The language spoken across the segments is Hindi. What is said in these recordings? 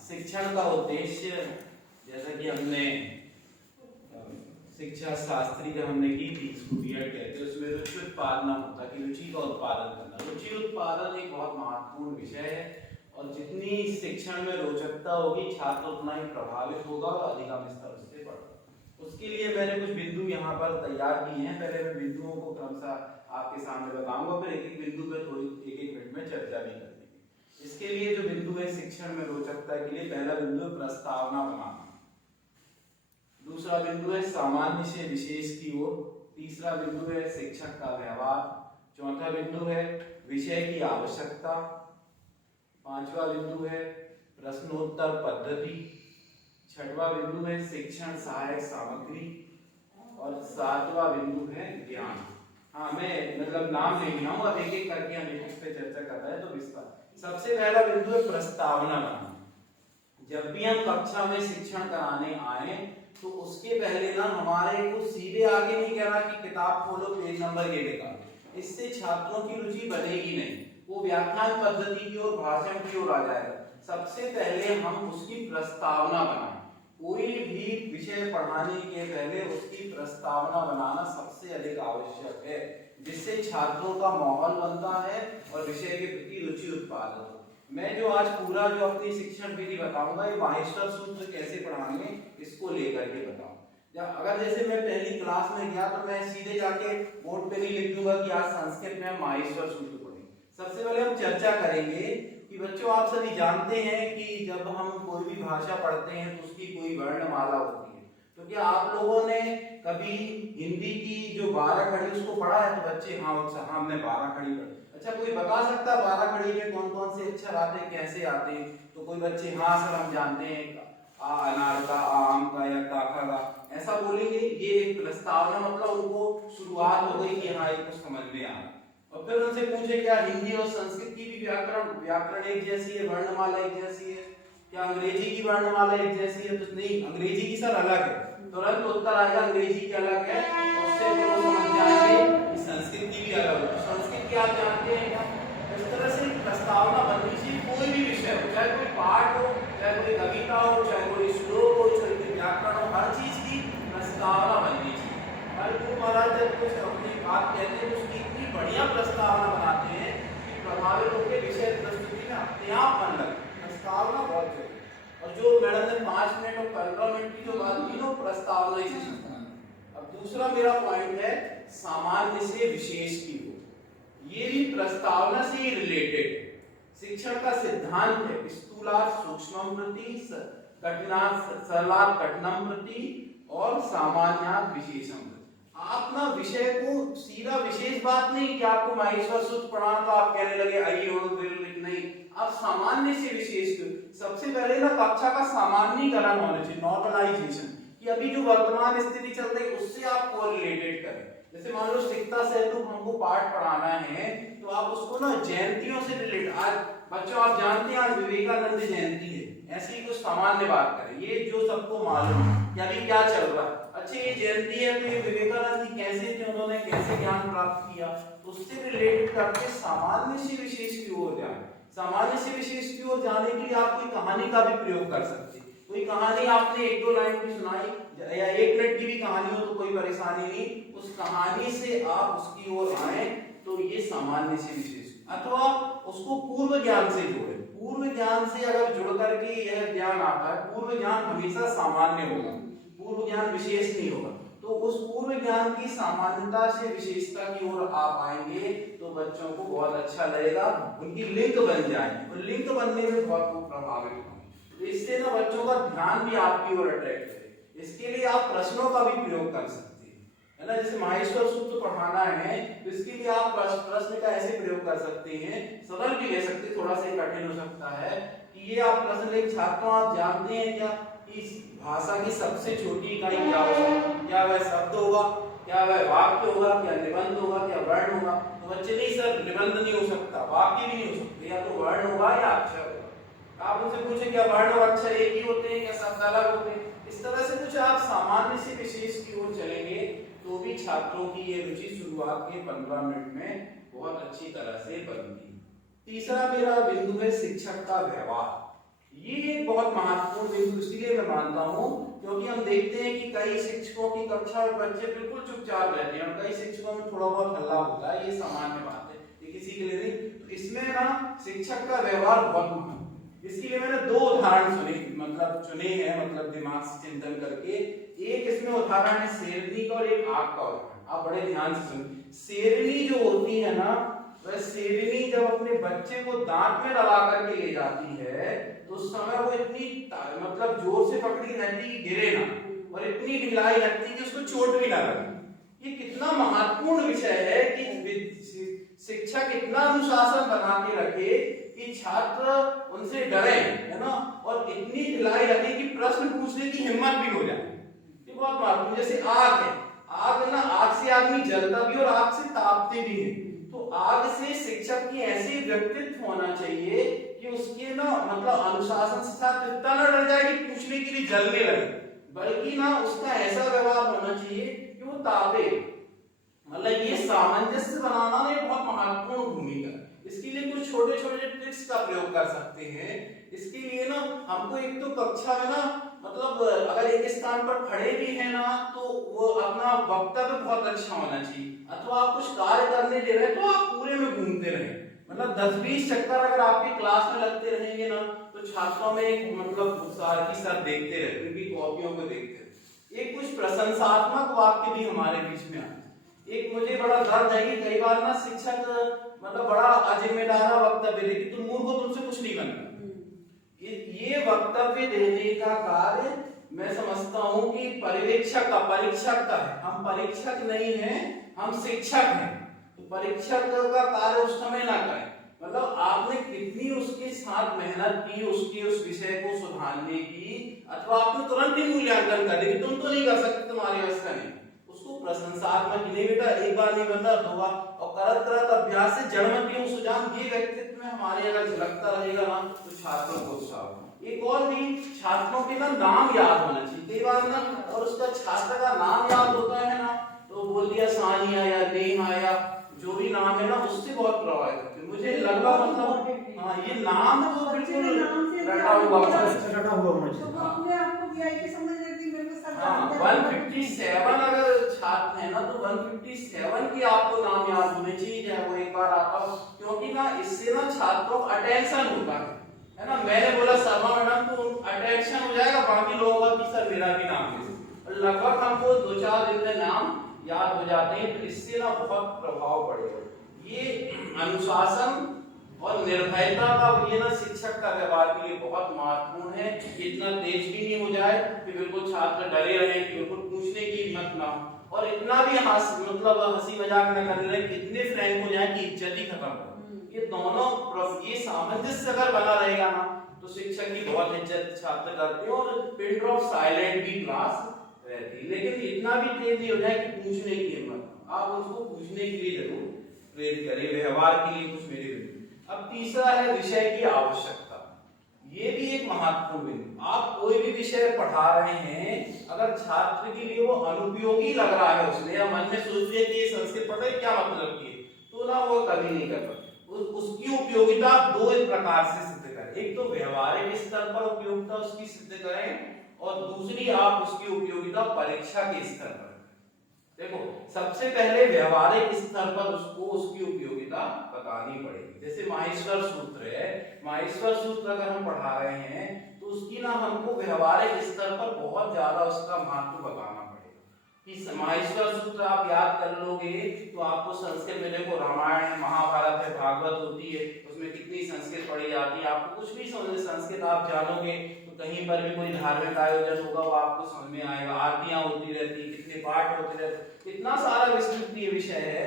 शिक्षण का उद्देश्य, जैसा कि हमने शिक्षा शास्त्री जब हमने की थी, इसको बीएड कहते हैं, उसमें रुचि उत्पादन होता कि रुचि का उत्पादन करना। रुचि उत्पादन एक बहुत महत्वपूर्ण विषय है और जितनी शिक्षण में रोचकता होगी छात्र उतना ही प्रभावित होगा और अधिगम स्तर उससे बढ़ेगा। उसके लिए मैंने कुछ बिंदु यहाँ पर तैयार किए हैं। पहले मैं बिंदुओं को क्रमशः आपके सामने बताऊंगा, फिर एक एक बिंदु पे थोड़ी एक मिनट में चर्चा भी करेंगे। इसके लिए जो बिंदु है शिक्षण में रोचकता के लिए, पहला बिंदु है प्रस्तावना बनाना, दूसरा बिंदु है सामान्य से विशेष की ओर, तीसरा बिंदु है शिक्षक का व्यवहार, चौथा बिंदु है विषय की आवश्यकता, पांचवा बिंदु है प्रश्नोत्तर पद्धति, छठवां बिंदु है शिक्षण सहायक सामग्री और सातवां बिंदु है ज्ञान। हाँ, मैं मतलब नाम ले रहा हूँ, अब एक एक करके हम इस पे चर्चा कर रहे हैं तो विस्तार। सबसे पहला बिंदु है प्रस्तावना बनाना। जब भी हम कक्षा में शिक्षण कराने आए तो उसके पहले ना हमारे को सीधे आके नहीं कहना कि किताब खोलो पेज नंबर ये निकालो, इससे छात्रों की रुचि बढ़ेगी नहीं, वो व्याख्यान पद्धति की ओर भाषण की ओर आ जाएगा। सबसे पहले हम उसकी प्रस्तावना बनाएं। कोई भी विषय पढ़ाने के पहले उसकी प्रस्तावना बनाना सबसे अधिक आवश्यक है, जिससे छात्रों का माहौल बनता है और विषय के प्रति रुचि उत्पादन हो। मैं जो आज पूरा जो अपनी शिक्षण विधि बताऊंगा, ये माहेश्वर सूत्र कैसे पढ़ाएंगे इसको लेकर के बताऊं। अगर जैसे मैं पहली क्लास में गया तो मैं सीधे जाके बोर्ड पे नहीं लिख दूंगा कि आज संस्कृत में हम माहेश्वर सूत्र पढ़ेंगे। सबसे पहले हम चर्चा करेंगे कि बच्चों आप सभी जानते हैं कि जब हम कोई भी भाषा पढ़ते हैं तो उसकी कोई वर्णमाला होती है। तो क्या आप लोगों ने कभी हिंदी की जो 12 खड़ी उसको पढ़ा है? तो बच्चे हाँ हमने 12 खड़ी पढ़ी। अच्छा, कोई बता सकता 12 खड़ी में कौन कौन से अक्षर आते हैं, कैसे आते हैं? तो कोई बच्चे हाँ सर हम जानते हैं, आ अनार का, आम का या काका का, ऐसा बोलेंगे। ये एक प्रस्तावना, मतलब उनको शुरुआत हो गई कि हाँ ये कुछ समझ में आ। और फिर उनसे पूछे क्या हिंदी और संस्कृत की भी व्याकरण एक जैसी है, वर्णमाला एक जैसी है? क्या अंग्रेजी की वर्णमाला एक जैसी है? तो नहीं, अंग्रेजी की सर अलग है। तुरंत उत्तर आएगा अंग्रेजी की अलग है, उससे फिर वो समझ जाएंगे कि संस्कृत की भी अलग है। संस्कृत की आप जानते हैं क्या? इस तरह से प्रस्तावना बननी चाहिए। कोई भी विषय हो, चाहे कोई पाठ हो, चाहे कोई कविता हो, चाहे कोई श्लोक हो, चाहे कोई व्याकरण हो, हर चीज की प्रस्तावना बननी चाहिए। हर गुरु महाराज जब कुछ अपनी बात कहते हैं उसकी इतनी बढ़िया प्रस्तावना बनाते हैं कि प्रभावित होकर विषय प्रस्तुति में अपने आप मन लगता है। प्रस्तावना बहुत जरूरी। और जो मैडम ने 5 मिनट और 15 मिनट की जो बात की ना, प्रस्तावना ही। अब दूसरा मेरा पॉइंट है सामान्य से विशेष की ओर। ये भी प्रस्तावना से ही रिलेटेड है। शिक्षण का सिद्धांत है स्थूलार्थ सूक्ष्मम प्रति, कठिनार्थ सरलार्थ कठिनम प्रति और सामान्यार्थ विशेषम। आप ना विषय को सीधा विशेष बात नहीं कि आपको माहेश्वर सूत्र पढ़ाना तो आप कहने लगे आई और नहीं, आप सामान्य से विशेष को सबसे पहले ना कक्षा का सामान्यीकरण होना चाहिए, नॉर्मलाइजेशन, कि अभी जो वर्तमान स्थिति चल रही है उससे आप कोरिलेटेड करें। जैसे मान लो सिकता सेतु हमको पाठ पढ़ाना है तो आप उसको ना जयंतियों से रिलेट, आज बच्चों आप जानते हैं आज विवेकानंद जयंती है, ऐसी ही कुछ सामान्य बात करें, ये जो सबको मालूम है कि अभी क्या चल रहा है। अच्छा, ये जयंती है तो ये विवेकानंद जी कैसे थे, उन्होंने कैसे ज्ञान प्राप्त किया, तो उससे रिलेटेड करके सामान्य से विशेष की ओर जाए। सामान्य से विशेष की ओर जाने के लिए आप कोई कहानी का भी प्रयोग कर सकते हैं। कोई कहानी आपने 1-2 लाइन की सुनाई या 1 मिनट की भी कहानी हो तो कोई परेशानी नहीं, उस कहानी से आप उसकी ओर आए तो ये सामान्य से विशेष। अथवा उसको पूर्व ज्ञान से जोड़े। पूर्व ज्ञान से अगर जुड़ करके यह ज्ञान आता है, पूर्व ज्ञान हमेशा सामान्य होगा, पूर्व ज्ञान विशेष नहीं होगा। तो उस पूर्व ज्ञान की सामान्यता से विशेषता की ओर आप आएंगे तो बच्चों को बहुत अच्छा लगेगा, उनकी लिंक बन जाएगी और लिंक बनने में बहुत प्रभावित होंगे। तो इससे ना बच्चों का ध्यान भी आपकी ओर अट्रैक्ट करेगा। इसके लिए आप प्रश्नों का भी प्रयोग कर सकते हैं, है ना। जैसे माहेश्वर सूत्र पढ़ाना है तो इसके लिए आप प्रश्न का ऐसे प्रयोग कर सकते हैं, सरल भी ले सकते, थोड़ा सा कठिन हो सकता है कि ये आप प्रश्न ले, छात्रों आप जानते हैं क्या इस भाषा की सबसे छोटी इकाई क्या होगा? क्या वह शब्द होगा, क्या वह वाक्य होगा, क्या निबंध होगा, क्या वर्ण होगा? तो बच्चे नहीं सर निबंध नहीं हो सकता, वाक्य भी नहीं हो सकते, या तो वर्ण होगा या अक्षर होगा। आप उनसे पूछे क्या वर्ण और अक्षर एक ही होते हैं, क्या शब्द अलग होते हैं? इस तरह से कुछ आप सामान्य से विशेष की ओर चलेंगे तो भी छात्रों की ये रुचि शुरुआत के 15 मिनट में बहुत अच्छी तरह से बनती है। तीसरा मेरा बिंदु है शिक्षक का व्यवहार। ये एक बहुत महत्वपूर्ण बिंदु इसलिए मैं मानता हूँ क्योंकि हम देखते हैं कि कई शिक्षकों की कक्षा में बच्चे बिल्कुल चुपचाप रहते हैं और कई शिक्षकों में थोड़ा बहुत हल्ला होता है, ये सामान्य बात है, ये किसी के लिए नहीं। तो इसमें ना शिक्षक का व्यवहार बहुत महत्वपूर्ण। इसके लिए मैंने दो उदाहरण चुने हैं, मतलब दिमाग से चिंतन करके। एक इसमें उदाहरण है शेरनी का और एक आग का उदाहरण। आप बड़े ध्यान से सुनिए। शेरनी जो होती है ना, वह शेरनी जब अपने बच्चे को दांत में दबा करके ले जाती है तो उस समय वो इतनी मतलब जोर से पकड़ी रहती कि गिरे ना, और इतनी ढिलाई लगती कि उसको चोट भी ना लगे। ये कितना महत्वपूर्ण विषय है कि शिक्षक इतना अनुशासन बना के रखे कि छात्र उनसे डरे, है ना, और इतनी ढिलाई रखे कि प्रश्न पूछने की हिम्मत भी हो जाए। ये बहुत महत्वपूर्ण। जैसे आग है, आग ना, आग से आदमी जलता भी और आग से तापते भी है। तो आग से शिक्षक की ऐसी व्यक्तित्व होना चाहिए कि उसके ना मतलब अनुशासन से साथ इतना ना डर जाए कि पूछने के लिए जलने लगे, बल्कि ना उसका ऐसा व्यवहार होना चाहिए कि वो तापे। मतलब ये सामंजस्य बनाना ना बहुत महत्वपूर्ण भूमिका है। इसके लिए कुछ छोटे छोटे ट्रिक्स का प्रयोग कर सकते हैं। इसके लिए ना हमको एक तो कक्षा में ना मतलब अगर एक स्थान पर खड़े भी है ना तो वो अपना वक्तव्य बहुत अच्छा होना चाहिए, अथवा आप कुछ कार्य करने दे रहे हैं तो आप पूरे में घूमते रहे। मतलब 10-20 चक्कर अगर आपकी क्लास में लगते रहेंगे ना तो छात्रों में एक मतलब सारथी सर देखते रहे, उनकी कॉपियों को देखते रहे। एक कुछ प्रशंसात्मक वाक्य भी हमारे बीच में आते। एक मुझे बड़ा दर्द है कि कई बार ना शिक्षक मतलब बड़ा अजिम्मेदार वक्तव्य दे कि तुम मूर्ख हो, तुमसे कुछ नहीं बनना। ये वक्तव्य देने का कार्य मैं समझता हूं कि पर्यवेक्षक का, परीक्षक का है। हम परीक्षक नहीं हैं, हम शिक्षक हैं। तो परीक्षक का कार्य उस समय ना करें। मतलब आपने कितनी उसके साथ मेहनत की उसके उस विषय को सुधारने की, अथवा आपने तुरंत ही मूल्यांकन कर दिया, तुम तो नहीं कर सकते, तुम्हारी अवस्था नहीं। उसको प्रशंसात्मक नहीं, बेटा एक बार नहीं बनता, दो बार, और करत करत अभ्यास से जन्मति सुजान, ये व्यक्तित्व में हमारे अगर झलकता रहेगा ना तो छात्रों को उत्साह। एक और भी, छात्रों के ना नाम याद होना चाहिए। कई बार ना और उसका छात्र का नाम याद होता है ना तो बोल दिया सानिया या नेहा या जो भी नाम है ना, उससे बहुत प्रभावित होते। मुझे लगा मतलब हाँ ये नाम तो बिल्कुल रटा हुआ अपने आप को वीआईपी समझ लेती मेरे को। हाँ 157 अगर छात्र है ना तो 157 की आपको नाम याद होने चाहिए, चाहे वो एक बार आता हो, क्योंकि ना इससे ना छात्रों का अटेंशन होता है ना। मैंने बोला शर्मा मैडम तो अटेंशन हो जाएगा, बाकी लोगों का कि सर मेरा भी नाम है। लगभग हमको 2-4 दिन में नाम याद हो जाते हैं। तो इससे ना बहुत प्रभाव पड़ेगा। ये अनुशासन और निर्भयता का ये ना शिक्षक का व्यवहार के लिए बहुत महत्वपूर्ण है। इतना तेज भी नहीं हो जाए कि बिल्कुल छात्र डरे रहे, कि बिल्कुल पूछने की हिम्मत ना हो, और इतना भी मतलब हंसी मजाक न कर रहे, इतने फ्रैंक हो जाए कि इज्जत ही खत्म हो। ये दोनों ये सामंजस्य अगर बना रहेगा ना तो शिक्षक की बहुत इज्जत छात्र करते हैं और पिन ड्रॉप साइलेंट भी क्लास रहती है। लेकिन इतना भी तेज नहीं हो जाए कि पूछने की हिम्मत, आप उसको पूछने के लिए जरूर प्रेरित करें, व्यवहार के लिए कुछ मेरे बिंदु। अब तीसरा है विषय की आवश्यकता। ये भी एक महत्वपूर्ण बिंदु। आप कोई भी विषय पढ़ा रहे हैं, अगर छात्र के लिए वो अनुपयोगी लग रहा है, उसने या मन में सोच लिया कि ये संस्कृत पढ़ रहे क्या मतलब की, तो ना वो कभी नहीं कर पाते। उसकी उपयोगिता दो प्रकार से सिद्ध करें। एक तो व्यवहारिक स्तर पर उपयोगिता उसकी सिद्ध करें, और दूसरी आप उसकी उपयोगिता परीक्षा के स्तर पर। देखो सबसे पहले व्यवहारिक स्तर पर उसको उसकी उपयोगिता बतानी पड़ेगी। जैसे माहेश्वर सूत्र है, माहेश्वर सूत्र अगर हम पढ़ा रहे हैं तो उसकी ना हमको व्यवहारिक स्तर पर बहुत ज्यादा उसका महत्व बताना पड़ेगा। कि माहेश्वर सूत्र आप याद कर लोगे तो आपको संस्कृत में देखो रामायण है, महाभारत है, भागवत होती है, उसमें कितनी संस्कृत पढ़ी जाती है। आपको कुछ भी समझ संस्कृत आप जानोगे तो कहीं पर भी कोई धार्मिक आयोजन होगा वो आपको समझ में आएगा। आरतियां होती रहती, कितने पाठ होते रहते, इतना सारा विस्तृत विषय है।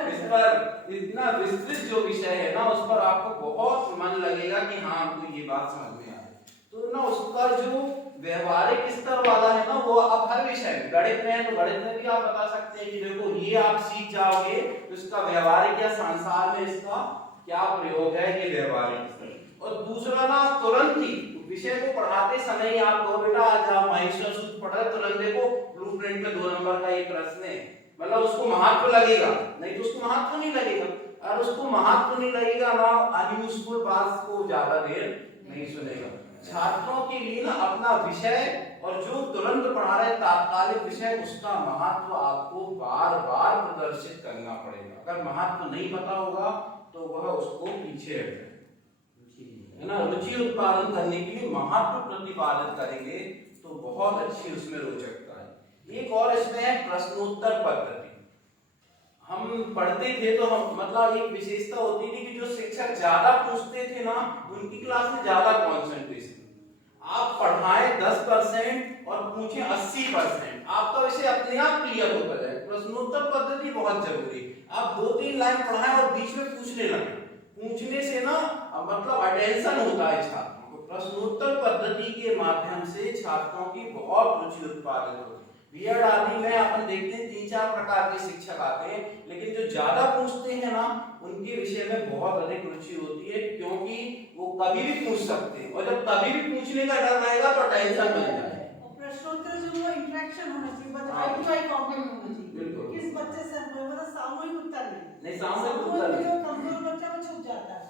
इस पर इतना विस्तृत जो विषय है ना उस पर आपको बहुत मन लगेगा कि हाँ हमको ये बात समझ में आ रही। तो ना उसका जो व्यवहारिक स्तर वाला है ना वो आप हर विषय में, गणित में है तो गणित में भी आप बता सकते हैं कि देखो ये आप सीख जाओगे तो इसका व्यवहारिक या संसार में इसका क्या प्रयोग है, ये व्यवहारिक स्तर। और दूसरा ना तुरंत ही विषय को पढ़ाते समय ही आप कहो बेटा आज आप माहेश्वर सूत्र पढ़ रहे, तुरंत देखो ब्लूप्रिंट में 2 नंबर का एक प्रश्न है, मतलब उसको महत्व लगेगा, नहीं तो उसको महत्व नहीं लगेगा। और उसको महत्व नहीं लगेगा ना, अनयूजफुल बात को ज्यादा देर नहीं सुनेगा। छात्रों के लिए ना अपना विषय और जो तुरंत पढ़ा रहे तात्कालिक विषय, उसका महत्व आपको बार बार प्रदर्शित करना पड़ेगा। अगर महत्व नहीं पता होगा तो वह उसको पीछे हट जाए, है ना। रुचि उत्पादन करने के लिए महत्व प्रतिपादित करेंगे तो बहुत अच्छी उसमें रोचकता है। एक और इसमें है प्रश्नोत्तर पद्धति। हम पढ़ते थे तो हम मतलब एक विशेषता होती थी कि जो शिक्षक ज्यादा पूछते थे ना, उनकी क्लास में ज्यादा कंसंट्रेशन। आप पढ़ाएं 10% और पूछें 80%, आपका विषय अपने आप क्लियर होता जाए। प्रश्नोत्तर पद्धति बहुत जरूरी। आप 2-3 लाइन पढ़ाएं और बीच में पूछने लगे, पूछने से ना मतलब अटेंशन होता है छात्रों को। प्रश्नोत्तर पद्धति के माध्यम से छात्रों की बहुत रुचि उत्पादित होती है। बीएड आदि में अपन देखते हैं 3-4 प्रकार के शिक्षक आते हैं, लेकिन जो ज्यादा पूछते हैं ना, उनके विषय में बहुत अधिक रुचि होती है, क्योंकि वो कभी भी पूछ सकते हैं। और जब कभी भी पूछने का डर रहेगा तो टेंशन बन जाएगा। प्रश्नोत्तर जो वो इंटरेक्शन होना चाहिए, मतलब आई टू आई कॉन्टैक्ट होना चाहिए। बिल्कुल। किस बच्चे से मतलब सामूहिक उत्तर नहीं, सामूहिक उत्तर नहीं। जो कमजोर बच्चा वो छुप जाता है,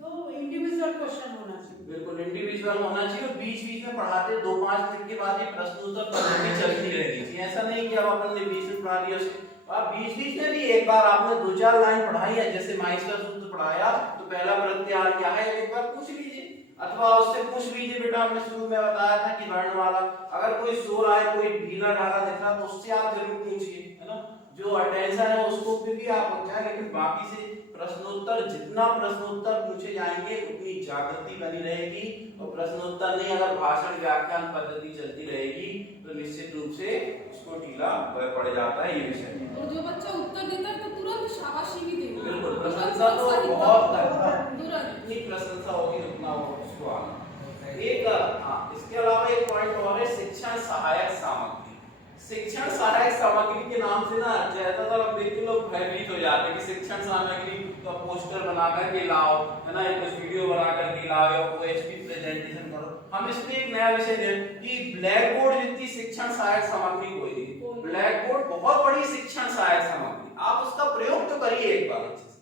तो इंडिविजुअल क्वेश्चन होना चाहिए। बिल्कुल इंडिविजुअल होना चाहिए। और बीच बीच में पढ़ाते 2-5 मिनट के बाद ये प्रश्नोत्तर पद्धति चलती रहेगी। ऐसा नहीं कि अब अपन ने 20 मिनट पढ़ा दिया, आप बीच बीच में भी एक बार आपने 2-4 लाइन पढ़ाई है, जैसे माइस्टर सूत्र पढ़ाया तो पहला प्रत्याहार क्या है एक बार पूछ लीजिए, अथवा उससे पूछ लीजिए बेटा हमने शुरू में बताया था कि वर्णमाला, अगर कोई शोर आए, कोई ढीला ढाला दिख रहा तो उससे आप जरूर पूछिए, है ना। जो अटेंशन है उसको भी आप पहुंचाएं। लेकिन बाकी से प्रश्नोत्तर, जितना प्रश्नोत्तर पूछे जाएंगे उतनी जागृति बनी रहेगी। और प्रश्नोत्तर नहीं, अगर भाषण व्याख्यान पद्धति चलती रहेगी तो निश्चित रूप से उसको ढीला पड़ जाता है ये विषय। और जो बच्चा उत्तर देता है तो तुरंत शाबाशी भी देगा। बिल्कुल, प्रशंसा तो बहुत तुरंत इतनी प्रशंसा होगी उतना उसको आना। एक इसके अलावा एक पॉइंट और है शिक्षण सहायक सामग्री। शिक्षण सहायक सामग्री के नाम से ना ज्यादातर अब देखते लोग भयभीत हो जाते हैं कि शिक्षण सामग्री का पोस्टर बना करके लाओ, है ना, कुछ वीडियो बना करके लाओ या ओएचपी प्रेजेंटेशन करो। हम इसमें एक नया विषय लें कि ब्लैक बोर्ड जितनी शिक्षण सहायक सामग्री कोई नहीं। ब्लैक बोर्ड बहुत बड़ी शिक्षण सहायक सामग्री, आप उसका प्रयोग तो करिए एक बार अच्छे से,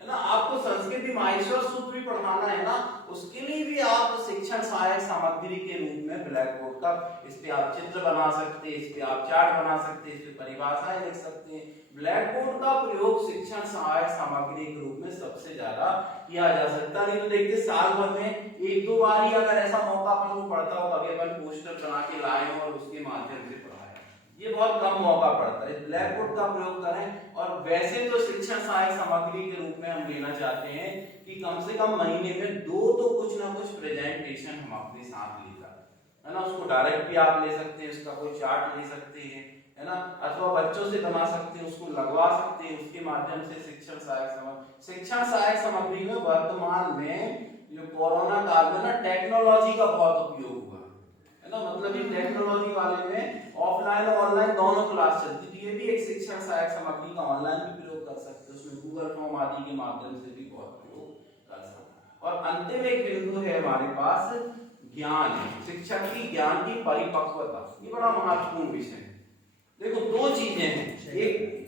है ना। आपको संस्कृत भी माहेश्वर सूत्र भी पढ़ाना है ना, उसके लिए भी आप शिक्षण सहायक सामग्री के रूप में ब्लैक बोर्ड का, इस पे आप चित्र बना सकते हैं, इस पे आप चार्ट बना सकते हैं, इस पे परिभाषाएं लिख सकते हैं। ब्लैक बोर्ड का प्रयोग शिक्षण सहायक सामग्री के रूप में सबसे ज्यादा किया जा सकता। नहीं तो देखते साल भर में 1-2 बार ही अगर ऐसा मौका अपन को पड़ता हो, कभी अपन पोस्टर बना के लाए और उसके माध्यम से पढ़ाएं, ये बहुत कम मौका पड़ता है। ब्लैक बोर्ड का प्रयोग करें। और वैसे तो शिक्षण सहायक सामग्री के रूप में हम लेना चाहते हैं कि कम से कम महीने में 2 तो कुछ ना कुछ प्रेजेंटेशन हम अपने साथ लेकर, है ना। उसको डायरेक्ट भी आप ले सकते हैं, उसका कोई चार्ट ले सकते हैं, है ना, अथवा बच्चों से बना सकते हैं, उसको लगवा सकते हैं, उसके माध्यम से शिक्षण सहायक सामग्री में वर्तमान में जो कोरोना काल में ना टेक्नोलॉजी का बहुत उपयोग हुआ है ना। मतलब ये टेक्नोलॉजी वाले में ऑफलाइन और ऑनलाइन दोनों क्लास चलती थी, ये भी एक शिक्षण सहायक सामग्री का ऑनलाइन भी प्रयोग कर सकते हैं, उसमें गूगल फॉर्म आदि के माध्यम से भी बहुत प्रयोग कर सकते हैं। और अंतिम एक बिंदु है हमारे पास ज्ञान, शिक्षक की ज्ञान की परिपक्वता। ये बड़ा महत्वपूर्ण विषय है। देखो 2 चीजें हैं,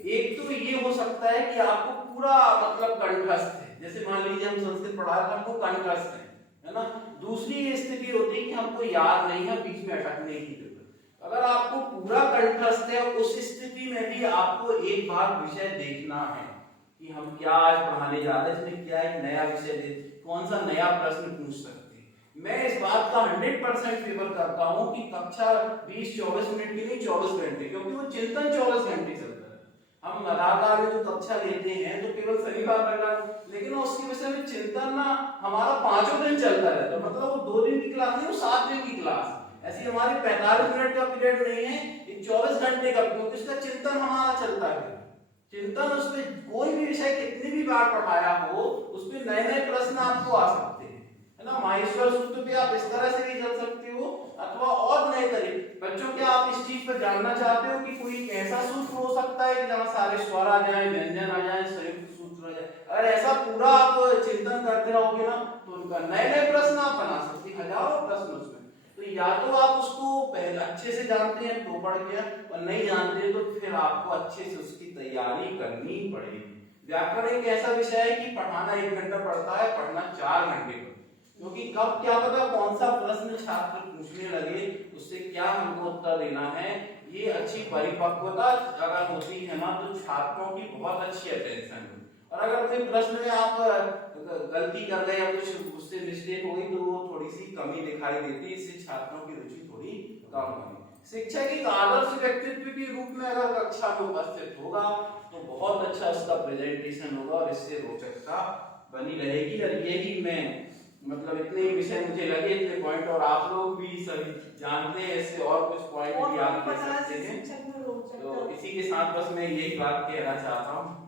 एक तो ये हो सकता है कि आपको पूरा मतलब कंठस्थ है, जैसे मान लीजिए हम संस्कृत पढ़ा रहे हैं, हमको कंठस्थ है ना। दूसरी ये स्थिति होती है कि हमको याद नहीं है, बीच में अटकने की जरूरत। अगर आपको पूरा कंठस्थ है, उस स्थिति में भी आपको एक बार विषय देखना है कि हम क्या आज पढ़ाने जा रहे हैं, इसमें क्या एक नया विषय दे, कौन सा नया प्रश्न पूछ सकते हैं। मैं इस बात का 100% फेवर करता हूं कि कक्षा 20-24 मिनट की नहीं, 24 घंटे, क्योंकि वो चिंतन 24 घंटे चलता है। हम लगातार जो कक्षा लेते हैं तो केवल शनिवार रविवार, लेकिन उसके विषय में चिंतन ना हमारा 5 दिन चलता रहता है। मतलब वो 2 दिन की क्लास नहीं, वो 7 दिन की क्लास। ऐसी हमारी 45 मिनट का पीरियड नहीं है, ये 24 घंटे का, क्योंकि उसका चिंतन हमारा चलता है। चिंतन उसमें कोई भी विषय कितनी भी बार पढ़ाया हो, उसमें नए नए प्रश्न आपको आ सकते हैं, है ना। माहेश्वर सूत्र पे आप इस तरह से भी चल सकते हो, अथवा और नए तरीके। बच्चों क्या आप इस चीज पर जानना चाहते हो कि कोई ऐसा सूत्र हो सकता है कि जहां सारे स्वर आ जाए, व्यंजन आ जाए, संयुक्त सूत्र आ जाए? अगर ऐसा पूरा आप चिंतन करते रहोगे ना, तो उनका नए नए प्रश्न आप बना सकते हैं, हजारों प्रश्न उसमें। तो या तो आप उसको पहले अच्छे से जानते हैं तो पढ़ गया, और नहीं जानते तो फिर आपको अच्छे से उसकी तैयारी करनी पड़ेगी। व्याकरण एक ऐसा विषय है कि पढ़ाना 1 घंटा पड़ता है, पढ़ना 4 घंटे, क्योंकि कब क्या पता कौन सा प्रश्न छात्र पूछने लगे, उससे क्या हमको उत्तर देना है। ये अच्छी परिपक्वता अगर होती है ना तो छात्रों की बहुत अच्छी अटेंशन है। और अगर कोई प्रश्न में आप गलती कर गए या कुछ उससे मिस्टेक हो गई तो वो थोड़ी सी कमी दिखाई देती है, इससे छात्रों की रुचि थोड़ी कम होगी। शिक्षक एक आदर्श व्यक्तित्व के रूप में अगर कक्षा में उपस्थित होगा तो बहुत अच्छा उसका प्रेजेंटेशन होगा और इससे रोचकता बनी रहेगी। और यही मैं मतलब इतने विषय मुझे लगे, इतने पॉइंट, और आप लोग भी सभी जानते हैं, इससे और कुछ पॉइंट भी आप दे सकते हैं। तो इसी के साथ बस मैं यही बात कहना चाहता हूँ।